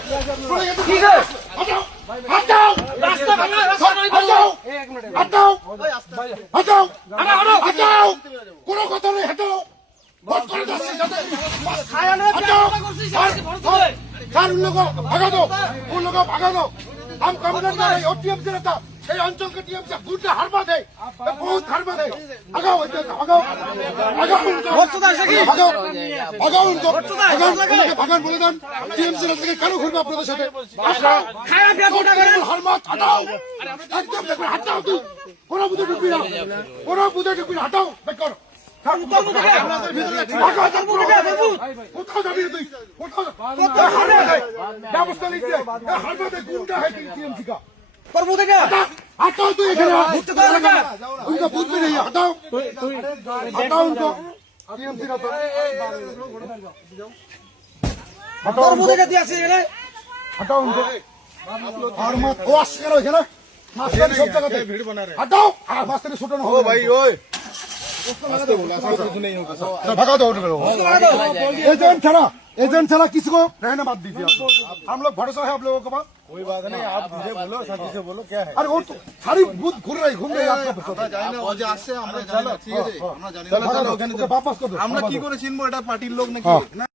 ठीक है हटाओ रास्ता बना हटाओ हटाओ हटाओ हटाओ কোনো কথা নেই হটাও बस कर दो खाया नहीं हटाओ सर उन लोगों को भगा दो हम कमिश्नर का ओटीएम से रहता সেই অঞ্চলকে টিএমসি দুটো হারবা দেয় বহুত হারবা দেয় আগাও আগাও আগাও বর্তদা কি আগাও আগাও ভাগান বলে দেন টিএমসি থেকে কেন ঘুরবে আপনাদের সাথে খায়া ফিয়া গোটা করে হারমা হটাও একদম দেখো হটাও তুই কোন বুঝে ঢুকবি না হটাও বেক কর কোথাও যাবি তুই কোথাও ব্যবস্থা নিচ্ছে হারবা দেয় গুন্ডা হয় টিএমসি का करबो देखा हटाओ तू इधर उनका बूथ भी नहीं हटाओ हटाओ उनको टीएमसी का हटाओ करबो देखा दिया से रे हटाओ उनको और मत वाश करो इधर मास्टर सब जगह पे भीड़ बना रहे हटाओ मास्टर छोटा ना हो भाई ओए रास्ते बोला ऐसा कुछ नहीं होगा सर भगा दो एजेंट छड़ा किसी को रहने मत दीजिए हम लोग भरोसा है आप लोगों के पास कोई बात नहीं आप मुझे बोलो साथी से बोलो क्या है अरे वो तो सारी बुद्ध घूम रही आपका पता जाए ना ওই যে আসছে আমরা জানি না ঠিক আছে আমরা জানি না ওখানে वापस कर दो আমরা কি করে চিনবো এটা পার্টির লোক নাকি